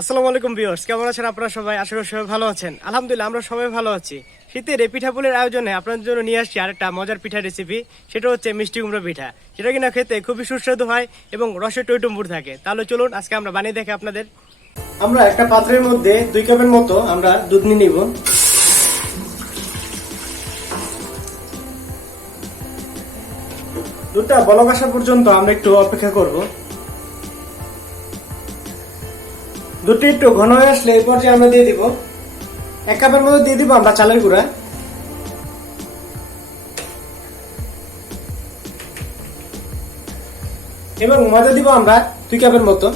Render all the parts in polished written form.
আসসালামু আলাইকুম ভিউয়ার্স, কেমন আছেন আপনারা সবাই? আশা করি সবাই ভালো আছেন। আলহামদুলিল্লাহ আমরা সবাই ভালো আছি। শীতের এই পিঠাপুলির আয়োজনে আপনাদের জন্য নিয়ে আসছি আরেকটা মজার পিঠা রেসিপি। সেটা হচ্ছে মিষ্টি কুমড়া পিঠা, যেটা কিনা খেতে খুবই সুস্বাদু হয় এবং রসে টইটুম্বুর থাকে। তাহলে চলুন আজকে আমরা বানিয়ে দেখি আপনাদের। আমরা একটা পাত্রের মধ্যে 2 কাপের মতো আমরা দুধ নিয়ে নিব। দুধটা বলক আসা পর্যন্ত আমরা একটু অপেক্ষা করব। দুধটি একটু ঘন হয়ে আসলে এই পর্যায়ে আমরা দিয়ে দিব 1 কাপের মতো দিয়ে দিব আমরা চালের গুঁড়া। এবং ময়দা দিব আমরা 2 কাপের মতো।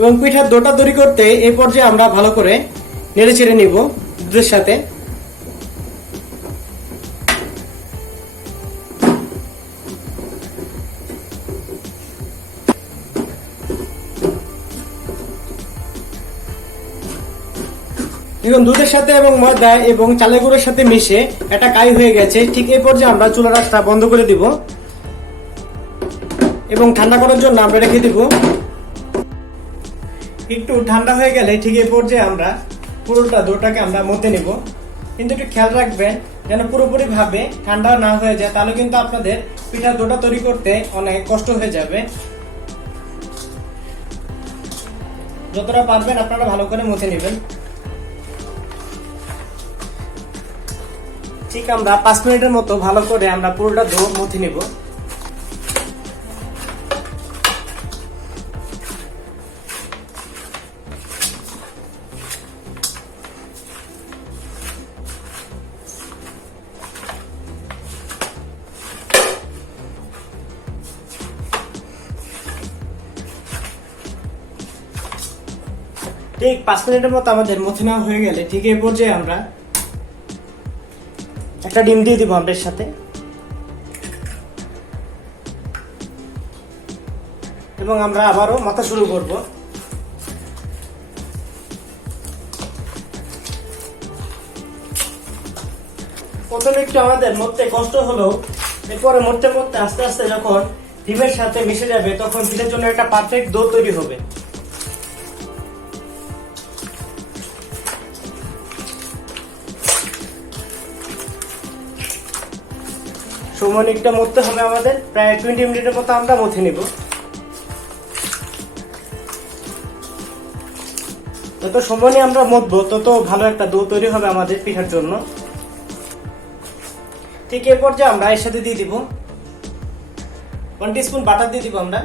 এবং পিঠার ডোটা তৈরি করতে এই পর্যায়ে আমরা ভালো করে নেড়ে চেড়ে নিব দুধের সাথে। এখন দুধের সাথে এবং ময়দা এবং চালের গুঁড়োর সাথে মিশে একটা কাই হয়ে গেছে। ঠিক এই পর্যায়ে আমরা চুলার আঁচটা বন্ধ করে দিব এবং ঠান্ডা করার জন্য আমরা রেখে দিব। একটু ঠান্ডা হয়ে গেলে ঠিক এই পর্যায়ে আমরা পুরোটা ডোটাকে আমরা মতে নিব। কিন্তু একটু খেয়াল রাখবেন যেন পুরোপুরি ভাবে ঠান্ডা না হয়ে যায়, তাহলে কিন্তু আপনাদের পিঠার ডোটা তৈরি করতে অনেক কষ্ট হয়ে যাবে। যতটা পারবেন আপনারা ভালো করে মতে নেবেন। ঠিক আমরা 5 মিনিটের মতো ভালো করে আমরা পুরোটা ডো মতে নিব। ঠিক 5 মিনিটের মতো আমাদের মথে নেওয়া হয়ে গেলে ঠিক এই পর্যায়ে আমরা একটা ডিম দিয়ে দিব আমাদের সাথে এবং আমরা আবারও মাথা শুরু করব। প্রথমে একটু আমাদের মরতে কষ্ট হলেও এরপরে মরতে মরতে আস্তে আস্তে যখন ডিমের সাথে মিশে যাবে তখন পিঠার জন্য একটা পারফেক্ট ডো তৈরি হবে। সময় একটা মরতে হবে আমাদের, প্রায় 20 মিনিটের মতো আমরা মথে নিব। যত সময় নিয়ে আমরা মথবো তত ভালো একটা ডো তৈরি হবে আমাদের পিঠার জন্য। ঠিক এই পর্যায়ে আমরা এর সাথে দিয়ে দিব 1 টিস্পুন বাটার দিয়ে দিব আমরা।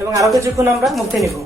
এবং আরো কিছুক্ষণ আমরা মথে নিব।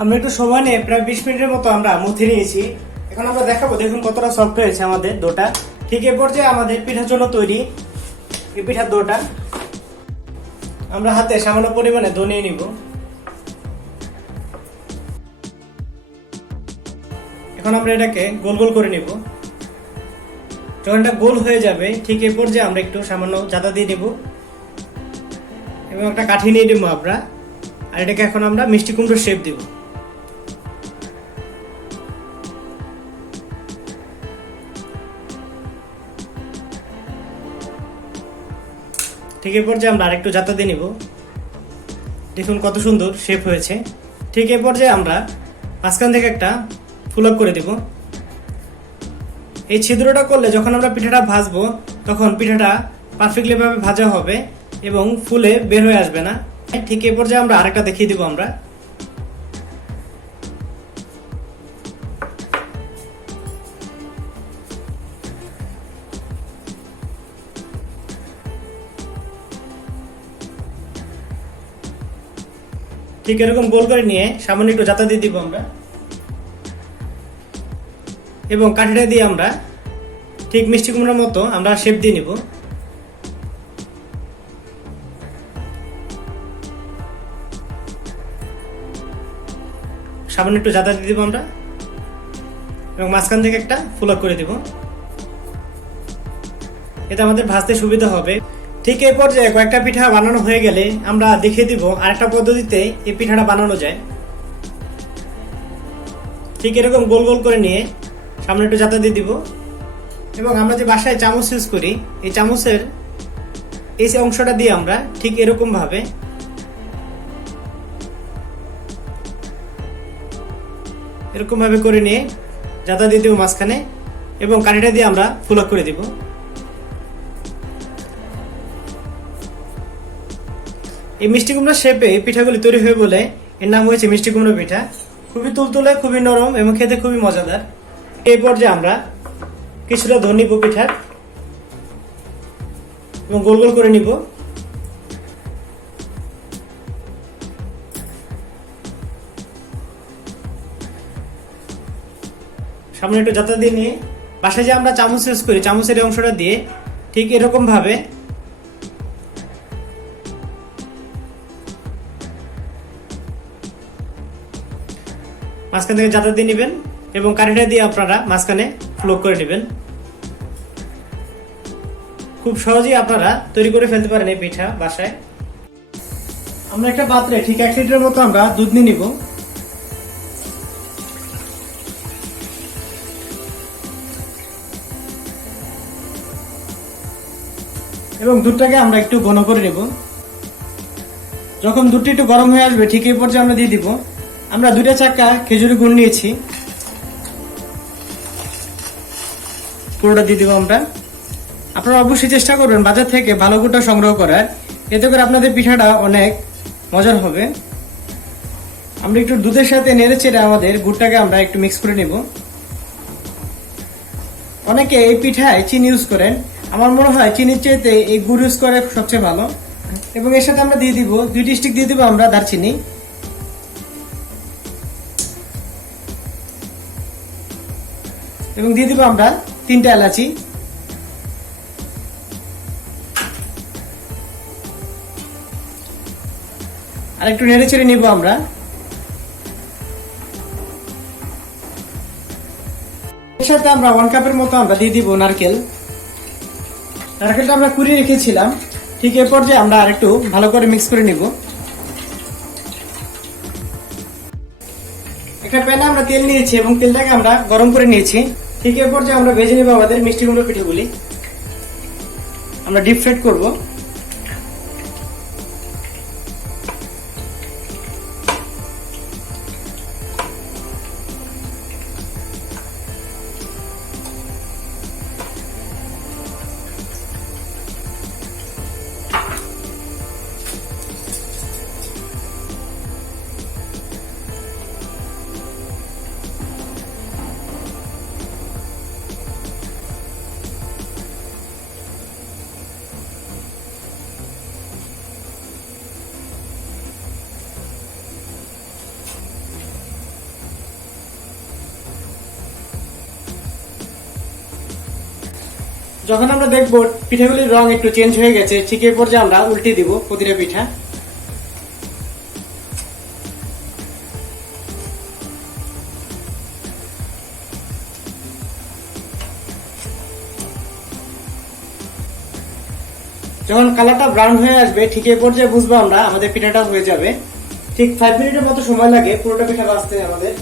আমরা একটু সময় নিয়ে প্রায় 20 মিনিটের মতো আমরা মুথে নিয়েছি। এখন আমরা দেখাবো, দেখুন কতটা সফট হয়েছে আমাদের ডোটা। ঠিক এই পর্যায়ে আমাদের পিঠার জন্য তৈরি এই পিঠার ডোটা আমরা হাতে সামান্য পরিমাণে দো নিয়ে নিব। এখন আমরা এটাকে গোল গোল করে নিব। যখন এটা গোল হয়ে যাবে ঠিক এই পর্যায়ে আমরা একটু সামান্য জাদা দিয়ে নিব এবং একটা কাঠি নিয়ে নিব আমরা। আর এটাকে এখন আমরা মিষ্টি কুমড়োর শেপ দিব। ঠিক এই পর্যায়ে আমরা আরেকটু জাতা দিয়ে নিব। দেখুন কত সুন্দর শেপ হয়েছে। ঠিক এই পর্যায়ে আমরা মাঝখান থেকে একটা ফুলক করে দেব। এই ছিদ্রটা করলে যখন আমরা পিঠাটা ভাজবো তখন পিঠাটা পারফেক্টলি ভাবে ভাজা হবে এবং ফুলে বের হয়ে আসবে না। ঠিক এই পর্যায়ে আমরা আরেকটা দেখিয়ে দিব আমরা। ঠিক এরকম গোল করে নিয়ে সামান্য একটু জাতা দিয়ে দিব আমরা এবং কাঠিটা দিয়ে আমরা ঠিক মিষ্টি কুমড়ার মতো আমরা শেপ দিয়ে নিব। সামান্য একটু জাতা দিয়ে দিব আমরা এবং মাঝখান থেকে একটা ফুলক করে দিব। এতে আমাদের ভাজতে সুবিধা হবে। ঠিক এই পর্যায়ে কয়েকটা পিঠা বানানো হয়ে গেলে আমরা দেখিয়ে দিব আরেকটা পদ্ধতিতে এই পিঠাটা বানানো যায়। ঠিক এরকম গোল গোল করে নিয়ে সামনে একটু জাতা দিয়ে দিব এবং আমরা যে বাসায় চামচ ইউজ করি এই চামচের এই অংশটা দিয়ে আমরা ঠিক এরকম ভাবে করে নিয়ে জাতা দিয়ে দিব মাঝখানে এবং কাঠিটা দিয়ে আমরা ফুলক করে দিব। এই মিষ্টি কুমড়ার শেপে পিঠাগুলি তৈরি হয়ে বলে এর নাম হয়েছে মিষ্টি কুমড়া পিঠা। খুবই তুলতুলে, খুবই নরম এবং খেতে খুবই মজাদার। এই পর্যায়ে আমরা কিছুটা ধরে নিব পিঠার এবং গোল গোল করে নিব। সামনে একটু জাতা দিয়ে নিয়ে বাসায় যে আমরা চামচ ইউজ করি চামচের এই অংশটা দিয়ে ঠিক এরকম ভাবে মাঝখান থেকে জাতা দিয়ে নেবেন এবং কাঠিটা দিয়ে আপনারা মাঝখানে ফ্লো করে নেবেন। খুব সহজেই আপনারা তৈরি করে ফেলতে পারেন এই পিঠা বাসায়। আমরা একটা পাত্রে ঠিক 1 লিটারের মতো আমরা দুধ নিয়ে নিব এবং দুধটাকে আমরা একটু ঘন করে নেব। যখন দুধটা একটু গরম হয়ে আসবে ঠিক এই পর্যায়ে আমরা দিয়ে দিব আমরা 2টা চাকা খেজুরি গুড় নিয়েছি, পুরোটা দিয়ে দিব আমরা। আপনারা অবশ্যই চেষ্টা করবেন বাজার থেকে ভালো গুড়টা সংগ্রহ করার, এতে করে আপনাদের পিঠাটা অনেক মজার হবে। আমরা একটু দুধের সাথে নেড়ে চেড়ে আমাদের গুড়টাকে আমরা একটু মিক্স করে নেব। অনেকে এই পিঠায় চিনি ইউজ করেন, আমার মনে হয় চিনির চাইতে এই গুড় ইউজ করে সবচেয়ে ভালো। এবং এর সাথে আমরা দিয়ে দিব 2টি স্টিক দিয়ে দিব আমরা দারচিনি এবং দিয়ে দিব আমরা 3টা এলাচি। আর একটু নেড়ে চেড়ে নিব আমরা। এর সাথে আমরা 1 কাপের মতো আমরা দিয়ে দিব নারকেল। নারকেলটা আমরা কুড়িয়ে রেখেছিলাম। ঠিক এই পর্যায়ে আমরা আরেকটু ভালো করে মিক্স করে নিব। একটা প্যানে আমরা তেল নিয়েছি এবং তেলটাকে আমরা গরম করে নিয়েছি। ঠিক এই পর্যায়ে আমরা ভেজে নিব আমাদের মিষ্টি কুমড়ো পিঠাগুলি। আমরা ডিপ ফ্রাই করব। যখন আমরা দেখবো পিঠাগুলির রং একটু চেঞ্জ হয়ে গেছে, ঠিক এই পর্যায়ে আমরা উল্টে দিব প্রতিটা পিঠা। যখন কালারটা ব্রাউন হয়ে আসবে, ঠিক এই পর্যায়ে বুঝবো আমরা আমাদের পিঠাটা হয়ে যাবে। ঠিক 5 মিনিটের মতো সময় লাগে পুরোটা পিঠা ভাজতে আমাদের।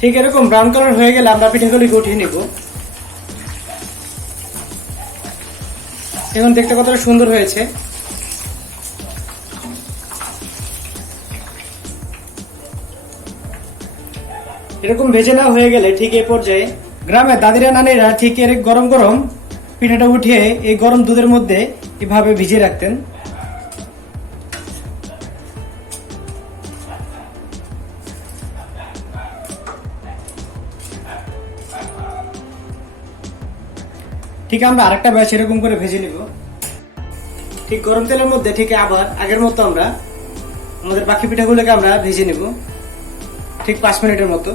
ঠিক এরকম ব্রাউন কালার হয়ে গেলে আমরা পিঠাগুলিকে উঠিয়ে নিব। এখন দেখতে কতটা সুন্দর হয়েছে। এরকম ভেজে না হয়ে গেলে ঠিক এই পর্যায়ে গ্রামের দাদিরা নানিরা ঠিক এর গরম গরম পিঠাটা উঠিয়ে এই গরম দুধের মধ্যে এভাবে ভিজিয়ে রাখতেন। ঠিক আমরা আরেকটা ব্যাচ এরকম করে ভেজে নিব। ঠিক গরম তেলের মধ্যে ঠিক আবার আগের মতো আমরা আমাদের বাকি পিঠাগুলোকে আমরা ভেজে নিব ঠিক 5 মিনিটের মতো।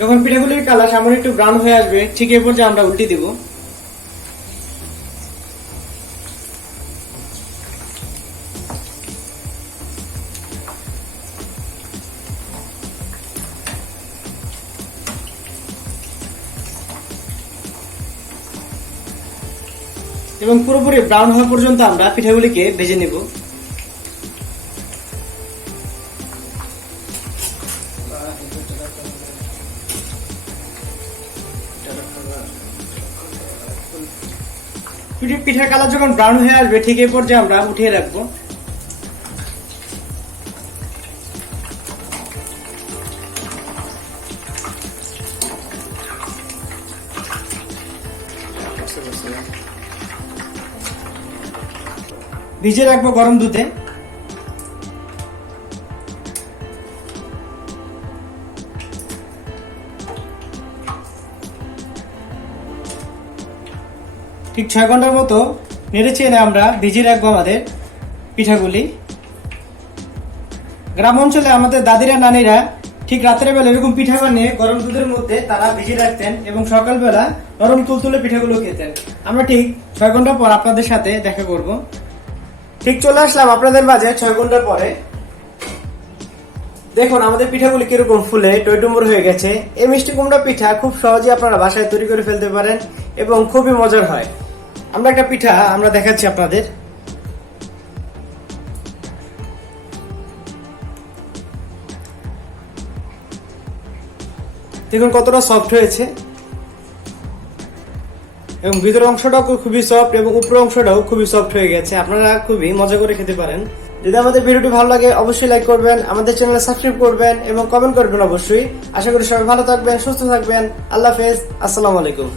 যখন পিঠাগুলির কালার সামান্য একটু ব্রাউন হয়ে আসবে, ঠিক এই পর্যায়ে আমরা উল্টে দিব। এবং পুরোপুরি ব্রাউন হওয়া পর্যন্ত আমরা পিঠাগুলিকে ভেজে নেব। পিঠার কালার যখন ব্রাউন হয়ে আসবে, ঠিক এই পর্যায়ে আমরা উঠিয়ে রাখবো। ভিজিয়ে রাখবো গরম দুধে। ঠিক 6 ঘন্টার মতো নেড়ে চেড়ে আমরা ভিজিয়ে রাখবো আমাদের পিঠাগুলি। গ্রাম অঞ্চলে আমাদের দাদিরা নানিরা ঠিক রাতের বেলা এরকম পিঠা বানিয়ে গরম দুধের মধ্যে তারা ভিজিয়ে রাখতেন এবং সকালবেলা নরম তুলতুলে পিঠাগুলো খেতেন। আমরা ঠিক 6 ঘন্টা পর আপনাদের সাথে দেখা করব। ঠিক চলে আসলাম আপনাদের মাঝে 6 ঘন্টা পরে। দেখুন আমাদের পিঠাগুলি কিরকম ফুলে টইটুম্বুর হয়ে গেছে। এই মিষ্টি কুমড়া পিঠা খুব সহজে আপনারা বাসায় তৈরি করে ফেলতে পারেন এবং খুবই মজার হয়। আমরা একটা পিঠা আমরা দেখাচ্ছি আপনাদের। দেখুন কতটা সফট হয়েছে এবং ভিতরের অংশটাও খুবই সফট এবং উপরের অংশটাও খুবই সফট হয়ে গেছে। আপনারা খুবই মজা করে খেতে পারেন। যদি আমাদের ভিডিওটি ভালো লাগে অবশ্যই লাইক করবেন, আমাদের চ্যানেলে সাবস্ক্রাইব করবেন এবং কমেন্ট করবেন অবশ্যই। আশা করি সবাই ভালো থাকবেন, সুস্থ থাকবেন। আল্লাহ হাফেজ, আসসালামু আলাইকুম।